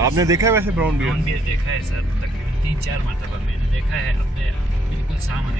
आपने देखा है वैसे ब्राउन ब्राउन बियर? बियर देखा है सर, तकरीबन 3-4 मरतबा मैंने देखा है अपने बिल्कुल सामने।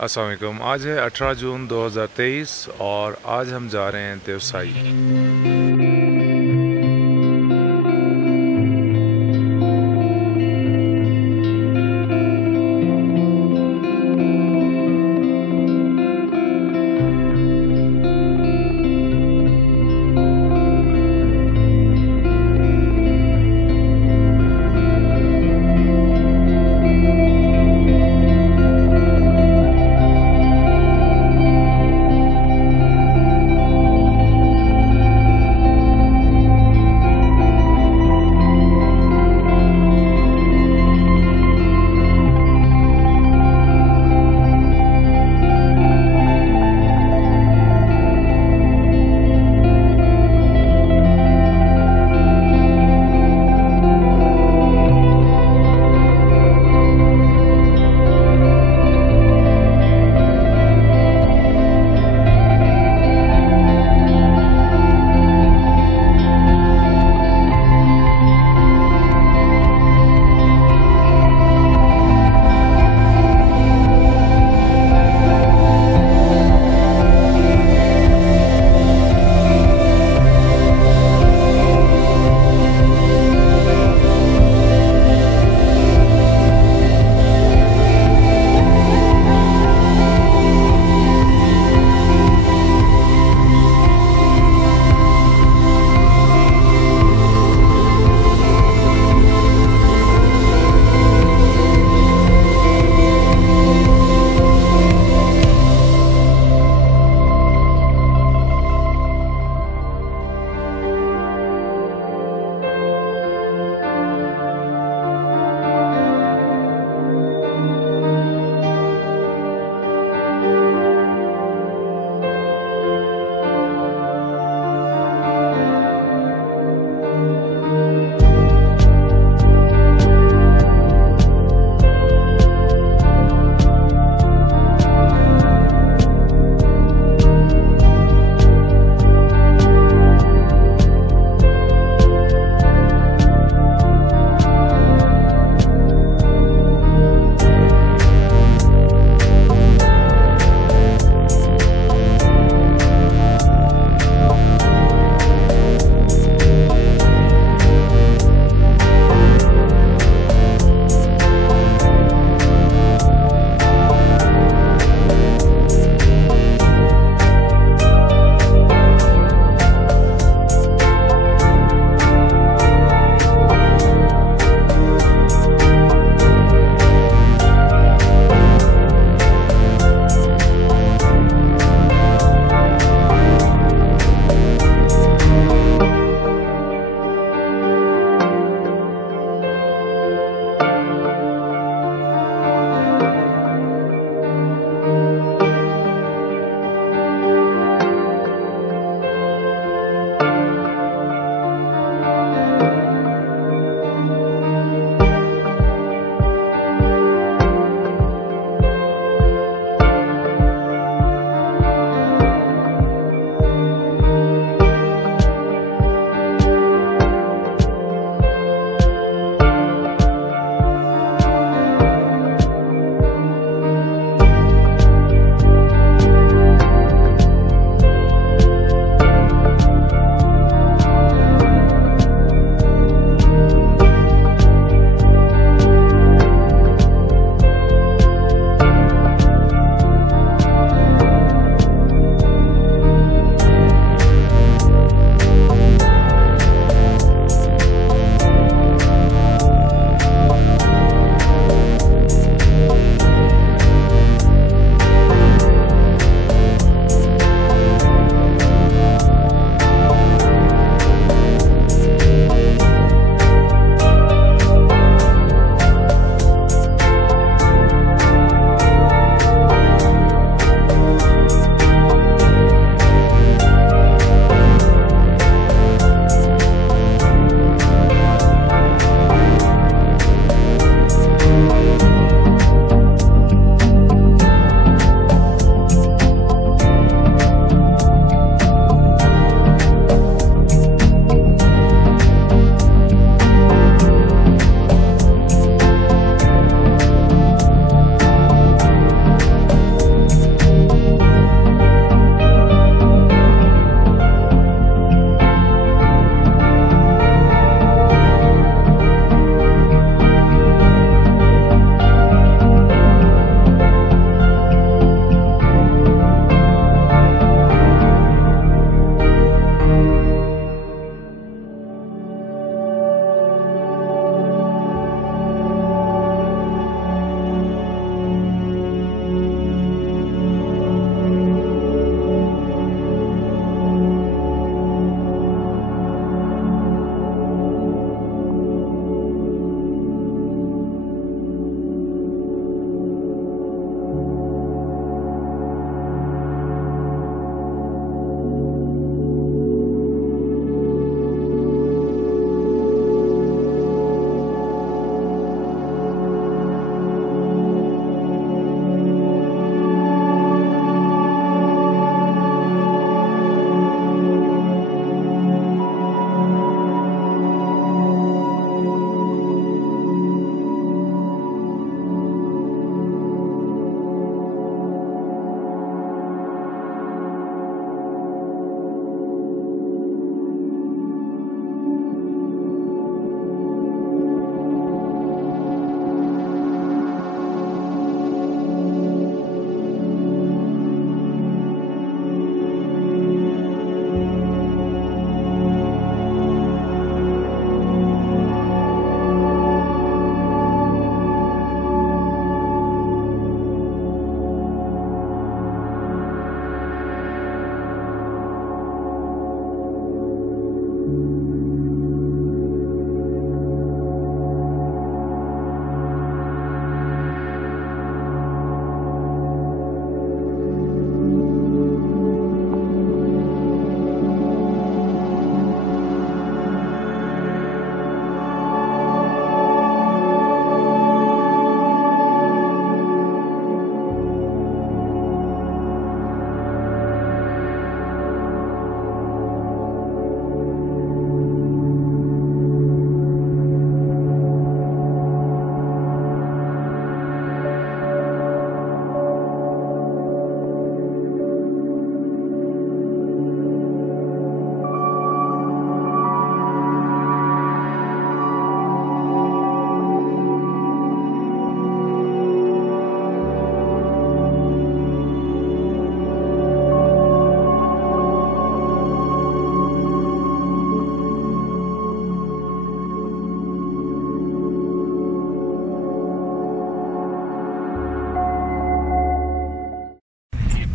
अस्सलाम वालेकुम। आज है 18 जून 2023 और आज हम जा रहे हैं देवसाई।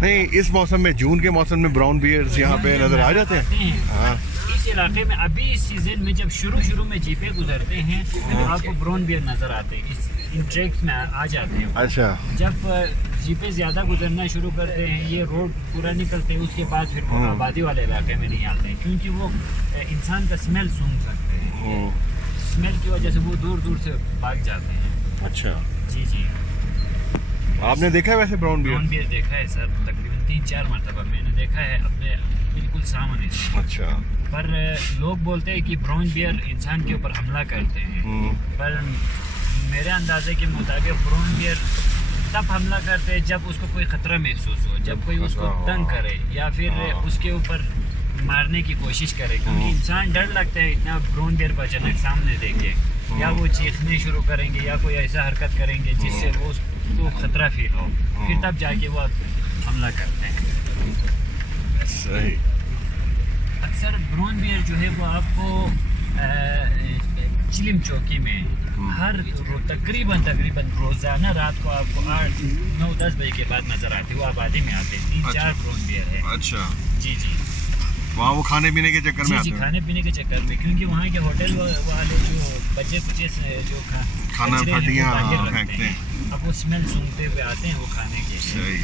नहीं, इस मौसम में, जून के मौसम में ब्राउन बियर्स यहाँ पे नजर आ जाते हैं। हाँ, इस इलाके में अभी इस सीजन में जब शुरू में जीपे गुजरते हैं तो आपको ब्राउन बियर नजर आते हैं, इन ट्रैक्स में आ जाते हैं। अच्छा। जब जीपे ज़्यादा गुजरना शुरू करते हैं, ये रोड पूरा निकलते हैं, उसके बाद फिर वो आबादी वाले इलाके में नहीं आते हैं, क्योंकि वो इंसान का स्मेल सूंघ सकते हैं। स्मेल की वजह से वो दूर से भाग जाते हैं। अच्छा जी जी। आपने देखा है वैसे ब्राउन ब्राउन बियर? बियर देखा है सर, तकरीबन 3-4 मरतबा मैंने देखा है अपने बिल्कुल सामने से। अच्छा। पर लोग बोलते हैं कि ब्राउन बियर इंसान के ऊपर हमला करते हैं, पर मेरे अंदाजे के मुताबिक ब्राउन बियर तब हमला करते हैं जब उसको कोई ख़तरा महसूस हो, जब कोई उसको तंग करे या फिर उसके ऊपर मारने की कोशिश करे, क्योंकि इंसान डर लगता है इतना ब्राउन बियर को अचानक सामने देखे, या वो चीखने शुरू करेंगे या कोई ऐसा हरकत करेंगे जिससे वो उसको ख़तरा फील हो, फिर तब जाके वो हमला करते हैं। सही। अक्सर ब्राउन बियर जो है वो आपको चिलिम चौकी में हर तकरीबन रोज़ाना रात को आपको 8-9-10 बजे के बाद नज़र आते हैं। वो आबादी में आते हैं, 3-4 ब्राउन बियर है। अच्छा। जी जी। वहाँ वो खाने पीने के चक्कर में आते हैं? खाने पीने के चक्कर में, क्योंकि वहाँ के होटल वाले जो बच्चे कुछ जो खाना फटियाँ फेंकते हैं, अब वो स्मेल सूंघते हुए आते हैं वो खाने के लिए। सही।